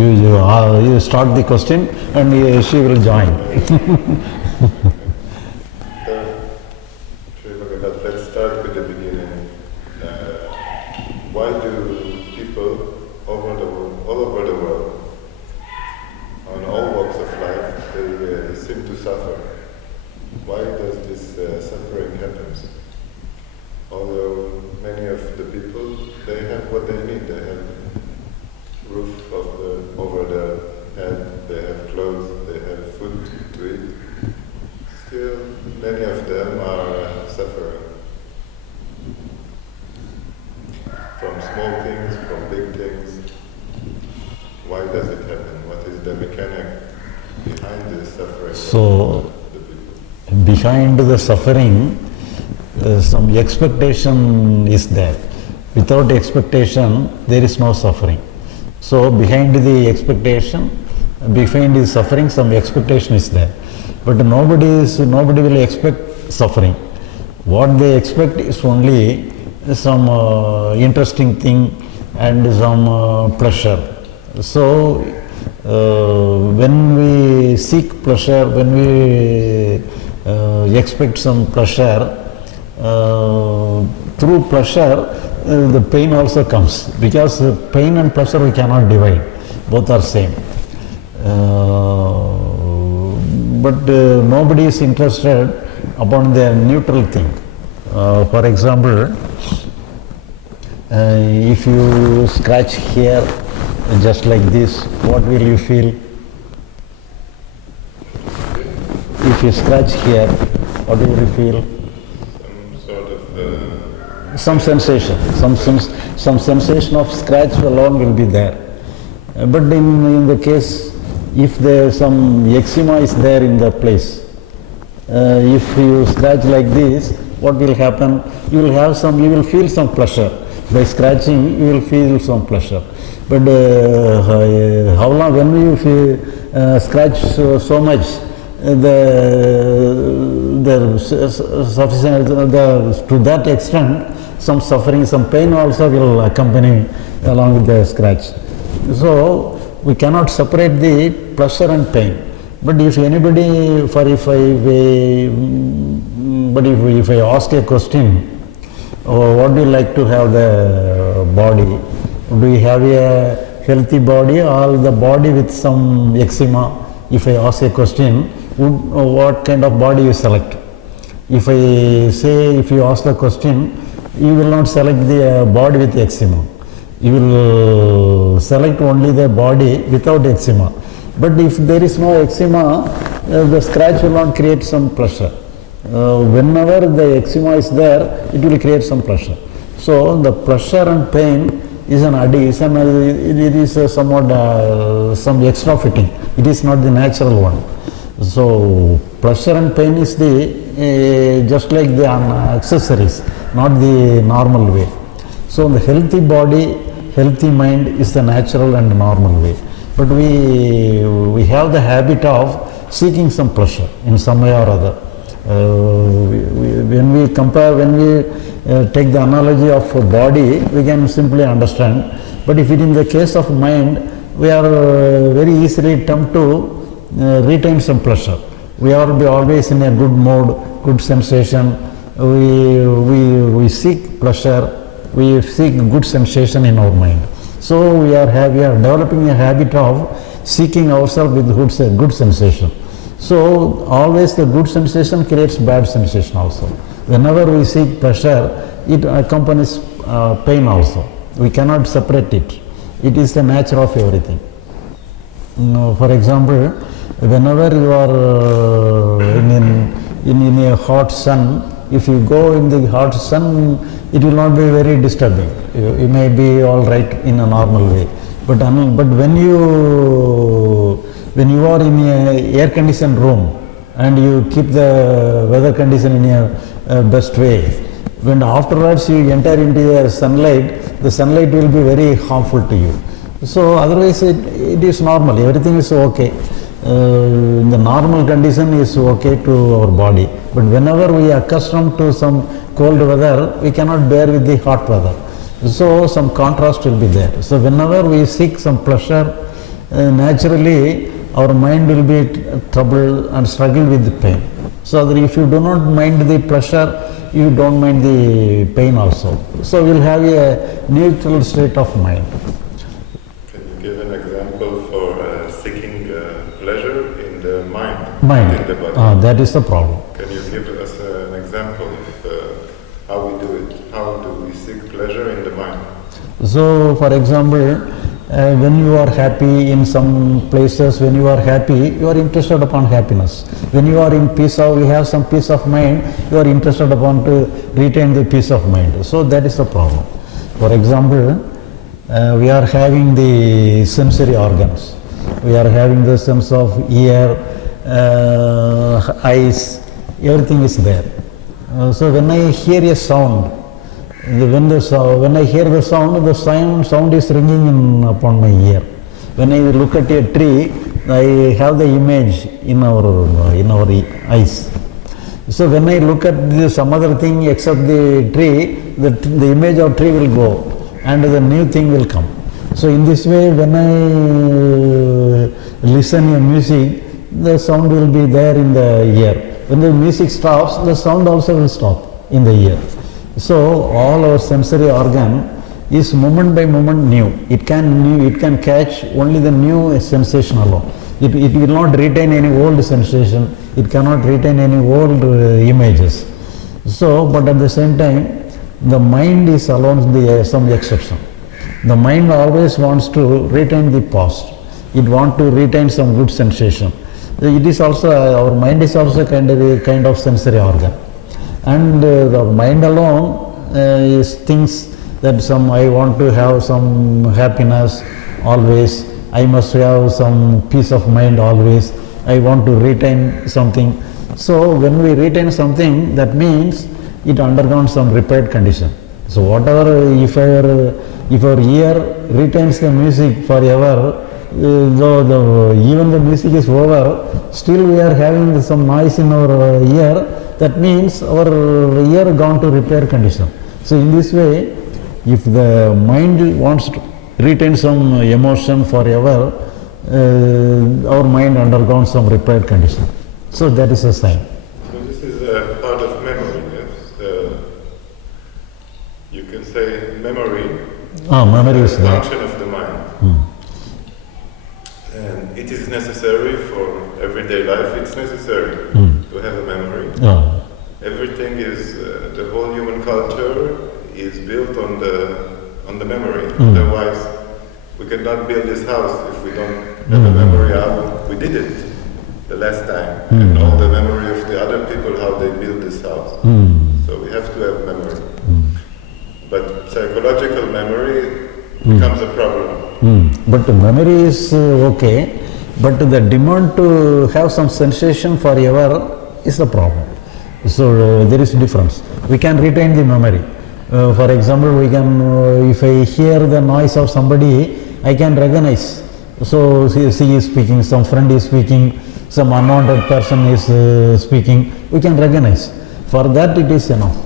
you start the question and she will join. Let's start with the beginning. Why do people all over the world, on all walks of life, they seem to suffer? Why does this suffering happen? Although many of the people, they have what they need. They have roof over their head, they have clothes, they have food to eat. Still, many of them are suffering. From small things, from big things. Why does it happen? What is the mechanic behind this suffering? So, behind the suffering, some expectation is there. Without expectation, there is no suffering. So behind the expectation, behind the suffering, some expectation is there. But nobody will expect suffering. What they expect is only some interesting thing and some pleasure. So when we seek pleasure, when we expect some pleasure, through pleasure the pain also comes, because pain and pleasure we cannot divide, both are same. But nobody is interested upon the neutral thing. For example, if you scratch here just like this, what will you feel? If you scratch here, what will you feel? Some sensation, some sensation of scratch alone will be there. But in the case, if there some eczema is there in the place, if you scratch like this, what will happen? You will feel some pleasure. By scratching, you will feel some pleasure. But how long, when you scratch so much, to that extent, some suffering, some pain also will accompany along with the scratch. So we cannot separate the pleasure and pain. But if anybody, if I ask a question, what do you like to have the body? Do you have a healthy body or the body with some eczema? If I ask a question, what kind of body you select? If I say, if you ask the question, you will not select the body with eczema. You will select only the body without eczema. But if there is no eczema, the scratch will not create some pleasure. Whenever the eczema is there, it will create some pleasure. So the pleasure and pain is an addition, it is somewhat some extra fitting. It is not the natural one. So pleasure and pain is the just like the accessories, not the normal way. So the healthy body, healthy mind is the natural and normal way. But we have the habit of seeking some pleasure in some way or other. When we compare, when we take the analogy of body, we can simply understand. But if it in the case of mind, we are very easily tempted to retain some pleasure. We are always in a good mood, good sensation. We seek pleasure, we seek good sensation in our mind. So we are developing a habit of seeking ourselves with good sensation. So always the good sensation creates bad sensation also. Whenever we seek pleasure, it accompanies pain also. We cannot separate it. It is the nature of everything. For example, whenever you are in a hot sun, if you go in the hot sun, it will not be very disturbing. You may be all right in a normal way. But when you are in a air-conditioned room and you keep the weather condition in a best way, when afterwards you enter into the sunlight will be very harmful to you. So otherwise it is normal, everything is okay. The normal condition is okay to our body. But whenever we are accustomed to some cold weather, we cannot bear with the hot weather. So some contrast will be there. So whenever we seek some pleasure, naturally our mind will be troubled and struggle with the pain. So that if you do not mind the pleasure, you don't mind the pain also. So we'll have a neutral state of mind. Can you give an example for seeking pleasure in the mind, Mind. in the body? That is the problem. Can you give us an example of how we do it? How do we seek pleasure in the mind? So, for example, when you are happy in some places, when you are happy, you are interested upon happiness. When you are in peace, or you have some peace of mind, you are interested upon to retain the peace of mind. So that is the problem. For example, we are having the sensory organs. We are having the sense of ear, eyes, everything is there. So when I hear a sound, when I hear the sound is ringing in upon my ear. When I look at a tree, I have the image in our eyes. So when I look at some other thing except the tree, the image of tree will go and the new thing will come. So in this way, when I listen to music, the sound will be there in the ear. When the music stops, the sound also will stop in the ear. So all our sensory organ is moment by moment new. It can catch only the new sensation alone. It will not retain any old sensation. It cannot retain any old images. So, but at the same time, the mind is alone some exception. The mind always wants to retain the past. It wants to retain some good sensation. It is also, our mind is also kind of sensory organ. And the mind alone thinks that I want to have some happiness always, I must have some peace of mind always, I want to retain something. So when we retain something, that means it undergone some repaired condition. So whatever, if our ear retains the music forever, though even the music is over, still we are having some noise in our ear. That means our ear gone to repair condition. So in this way, if the mind wants to retain some emotion forever, our mind undergone some repair condition. So that is a sign. So this is a part of memory, yes? You can say memory. Memory is there. Function of the mind. And it is necessary for everyday life. It's necessary to have a memory. Everything is the whole human culture is built on the memory. Otherwise, we cannot build this house if we don't have a memory how we did it the last time, and all the memory of the other people how they built this house. So we have to have memory. But psychological memory becomes a problem. But the memory is okay, but the demand to have some sensation forever is the problem. So there is difference. We can retain the memory. For example, we can, if I hear the noise of somebody, I can recognize. So she is speaking, some friend is speaking, some unwanted person is speaking, we can recognize. For that it is enough.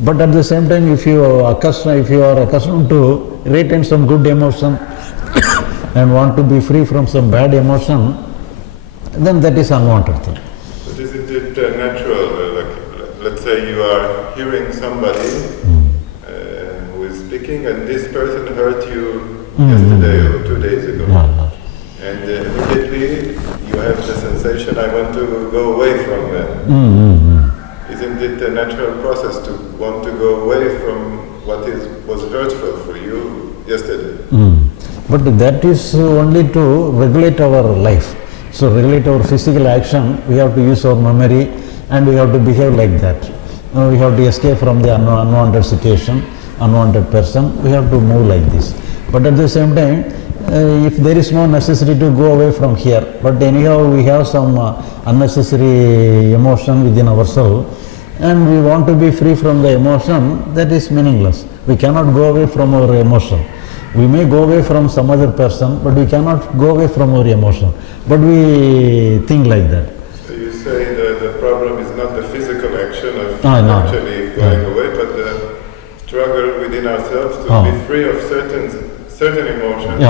But at the same time, if you are accustomed to retain some good emotion and want to be free from some bad emotion, then that is unwanted thing. But isn't it natural? Let's say you are hearing somebody who is speaking, and this person hurt you yesterday or 2 days ago, and immediately you have the sensation, I want to go away from them. Isn't it a natural process to want to go away from what was hurtful for you yesterday? But that is only to regulate our life. So regulate our physical action, we have to use our memory and we have to behave like that. We have to escape from the unwanted situation, unwanted person, we have to move like this. But at the same time, if there is no necessity to go away from here, but anyhow we have some unnecessary emotion within ourselves and we want to be free from the emotion, that is meaningless. We cannot go away from our emotion. We may go away from some other person, but we cannot go away from our emotion. But we think like that. So you say the problem is not the physical action of actually going away, but the struggle within ourselves to be free of certain emotions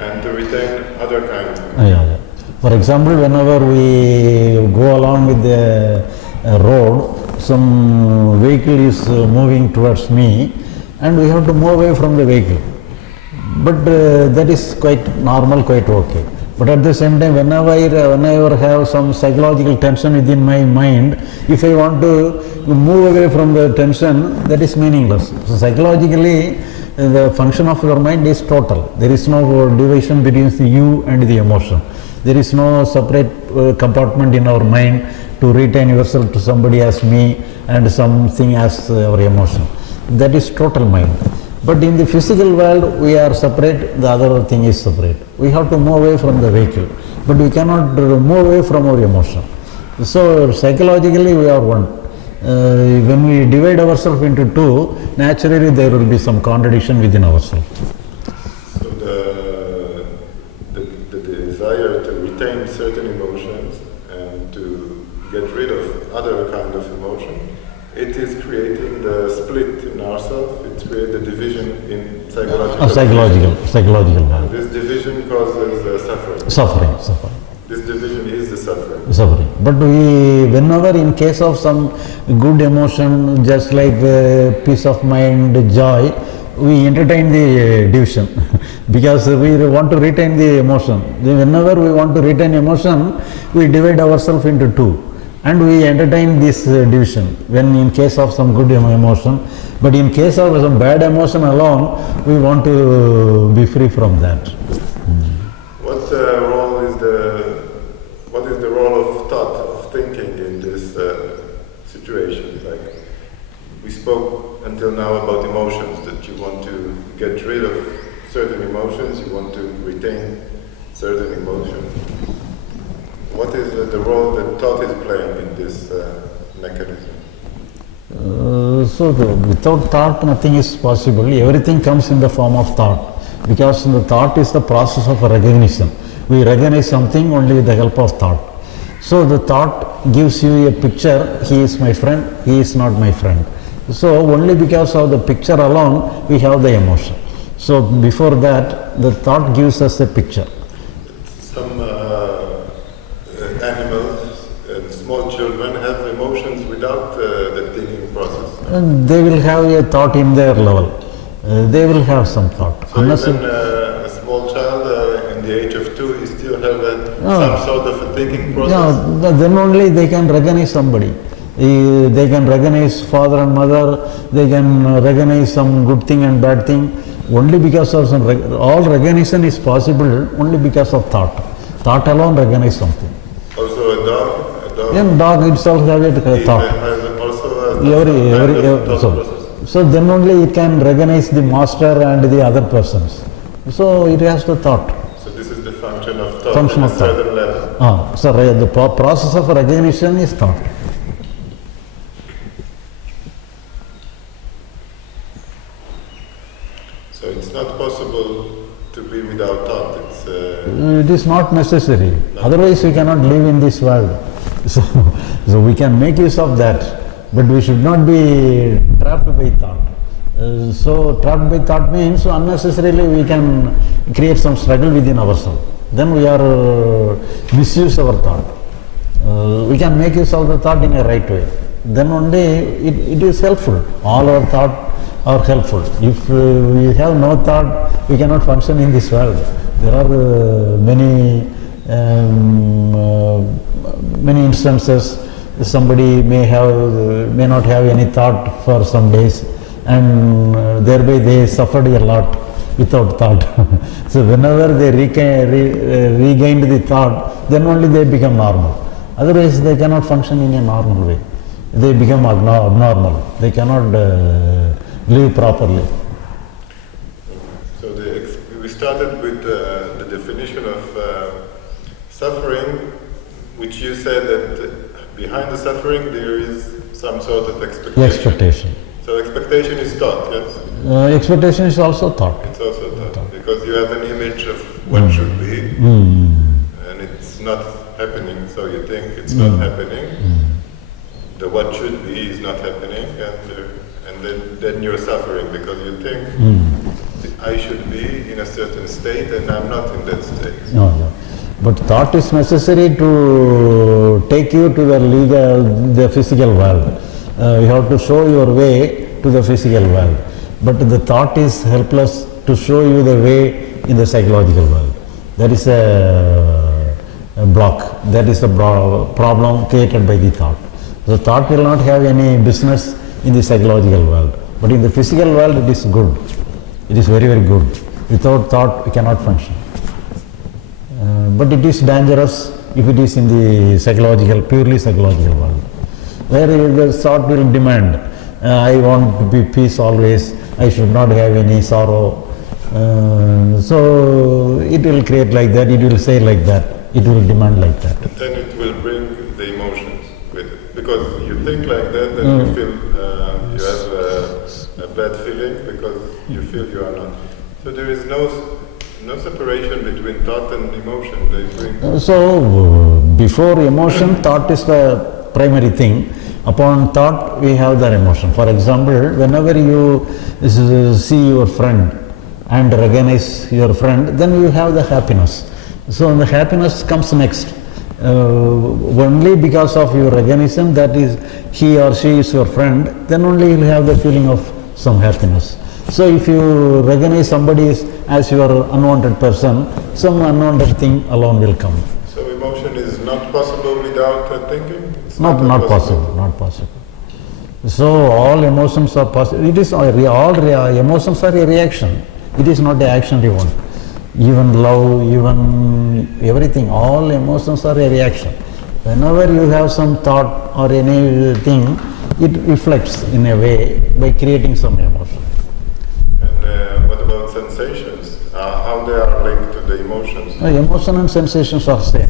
And to retain other kinds of Yeah. For example, whenever we go along with the road, some vehicle is moving towards me, and we have to move away from the vehicle. But that is quite normal, quite okay. But at the same time, whenever I have some psychological tension within my mind, if I want to move away from the tension, that is meaningless. So psychologically, the function of your mind is total. There is no division between the you and the emotion. There is no separate compartment in our mind to retain yourself to somebody as me and something as our emotion. That is total mind. But in the physical world, we are separate, the other thing is separate. We have to move away from the vehicle, but we cannot move away from our emotion. So psychologically, we are one. When we divide ourselves into two, naturally there will be some contradiction within ourselves. So the desire to retain certain emotions and to get rid of other kind of emotion, it is creating the split in ourselves. It's creating the division in psychological. Psychological. And this division causes suffering. Suffering. This division is the suffering. But whenever in case of some good emotion, just like peace of mind, joy, we entertain the division because we want to retain the emotion. Whenever we want to retain emotion, we divide ourselves into two. And we entertain this division when in case of some good emotion, but in case of some bad emotion alone, we want to be free from that. What is the role of thought, of thinking in this situation? Like we spoke until now about emotions, that you want to get rid of certain emotions, you want to retain certain emotions. What is the role that thought is playing in this mechanism? So without thought, nothing is possible. Everything comes in the form of thought, because the thought is the process of recognition. We recognize something only with the help of thought. So the thought gives you a picture, he is my friend, he is not my friend. So only because of the picture alone, we have the emotion. So before that, the thought gives us a picture. Some animals and small children have emotions without the thinking process. And they will have a thought in their level. They will have some thought. So even a small child in the age of 2, he still have some sort of a thinking process? Yeah, then only they can recognize somebody. They can recognize father and mother, they can recognize some good thing and bad thing. Only because of some, all recognition is possible only because of thought. Thought alone recognize something. Also a dog? And dog itself has a thought. Has also So then only it can recognize the master and the other persons. So it has the thought. So this is the function of thought Function at of a thought. certain level. So the process of recognition is thought. So it's not possible to be without thought. It is not necessary. Otherwise we cannot live in this world. So we can make use of that, but we should not be trapped by thought. So trapped by thought means unnecessarily we can create some struggle within ourselves. Then we are misuse our thought. We can make use of the thought in a right way. Then only it is helpful. All our thought are helpful. If we have no thought, we cannot function in this world. There are many instances. Somebody may not have any thought for some days, and thereby they suffered a lot without thought. So whenever they regained the thought, then only they become normal. Otherwise they cannot function in a normal way. They become abnormal. They cannot live properly. So we started with the definition of suffering, which you said that behind the suffering there is some sort of expectation. So expectation is thought, yes? Expectation is also thought. It's also thought, because you have an image of what should be, and it's not happening, so you think it's not happening. The what should be is not happening, and then you're suffering because you think I should be in a certain state and I'm not in that state. No, no. But thought is necessary to take you to the physical world. You have to show your way to the physical world. But the thought is helpless to show you the way in the psychological world. That is a block. That is the problem created by the thought. The thought will not have any business in the psychological world. But in the physical world it is good. It is very, very good. Without thought we cannot function. But it is dangerous if it is in the psychological, purely psychological world. Where the thought will demand, I want to be peace always, I should not have any sorrow. So it will create like that, it will say like that, it will demand like that. And then it will bring the emotions with it. Because you think like that, then you feel you have a bad feeling because you feel you are not. So there is no separation between thought and emotion. They bring. So before emotion, thought is the primary thing. Upon thought, we have the emotion. For example, whenever you see your friend and recognize your friend, then you have the happiness. So the happiness comes next. Only because of your recognition that is he or she is your friend, then only you will have the feeling of some happiness. So if you recognize somebody as your unwanted person, some unwanted thing alone will come. So emotion is not possible without thinking? Not possible, not possible. So all emotions are possible. It is all emotions are a reaction. It is not the action you want. Even love, even everything, all emotions are a reaction. Whenever you have some thought or anything, it reflects in a way by creating some emotion. And what about sensations? How they are linked to the emotions? Emotion and sensations are same.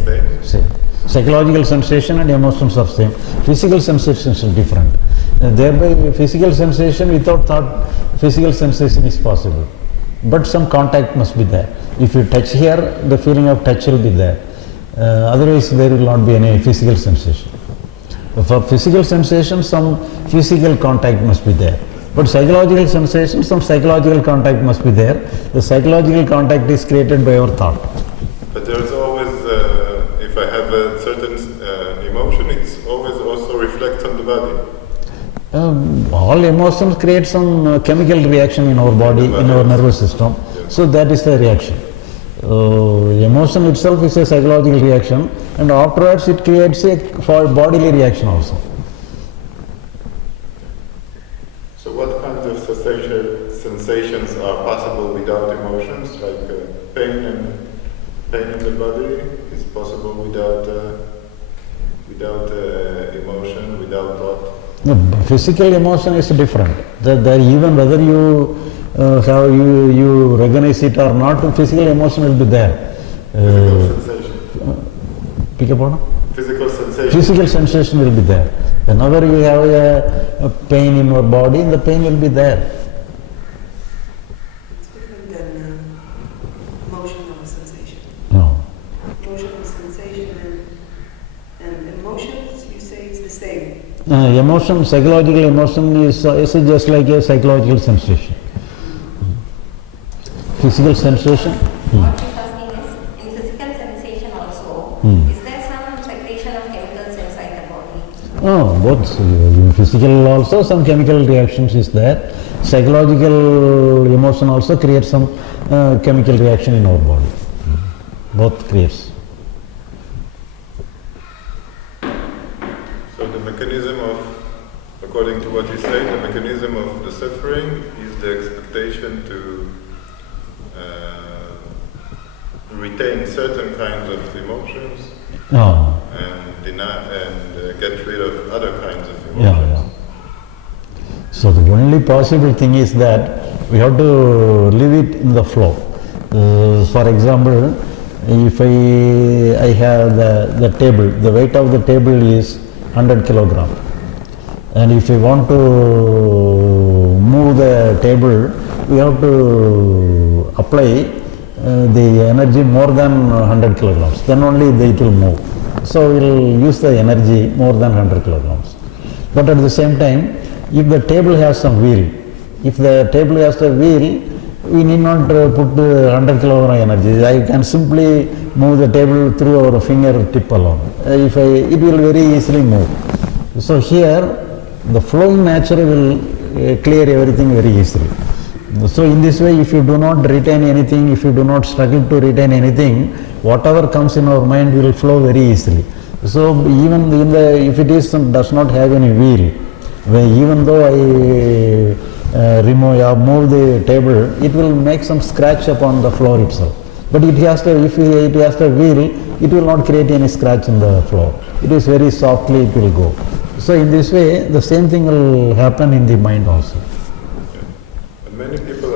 Psychological sensation and emotions are same. Physical sensations are different. Thereby physical sensation without thought, physical sensation is possible. But some contact must be there. If you touch here, the feeling of touch will be there. Otherwise there will not be any physical sensation. For physical sensation, some physical contact must be there. But psychological sensation, some psychological contact must be there. The psychological contact is created by our thought. But there's always, if I have a certain emotion, it's always also reflects on the body. All emotions create some chemical reaction in our body, in our nervous system. Yes. So that is the reaction. Emotion itself is a psychological reaction, and afterwards it creates a bodily reaction also. So what kinds of sensations are possible without emotions, like pain in the body is possible without emotion, without thought? No, physical emotion is different. Even whether you you recognize it or not, physical emotion will be there. Physical sensation. Pick up on? Physical sensation. Physical sensation will be there. Whenever you have a pain in your body, the pain will be there. It's different than emotional sensation. No. Emotional sensation and emotions, you say it's the same. Emotion, psychological emotion is just like a psychological sensation. Physical sensation. What he's asking is, in physical sensation also, is there some secretion of chemicals inside the body? Both. Physical also some chemical reactions is there. Psychological emotion also creates some chemical reaction in our body. Both creates. So the mechanism of, according to what you say, the mechanism of the suffering is the expectation to retain certain kinds of emotions and deny and get rid of other kinds of emotions. So the only possible thing is that we have to leave it in the flow. For example, if I have the table, the weight of the table is 100 kilogram, and if we want to move the table, we have to apply the energy more than 100 kilograms, then only it will move. So we will use the energy more than 100 kilograms. But at the same time, if the table has some wheel, if the table has a wheel, we need not put 100 kilogram energy. I can simply move the table through our fingertip alone. It will very easily move. So here, the flowing nature will clear everything very easily. So in this way, if you do not retain anything, if you do not struggle to retain anything, whatever comes in our mind will flow very easily. So even if it does not have any wheel, even though I move the table, it will make some scratch upon the floor itself. But if it has a wheel, it will not create any scratch in the floor. It is very softly it will go. So in this way, the same thing will happen in the mind also. And many people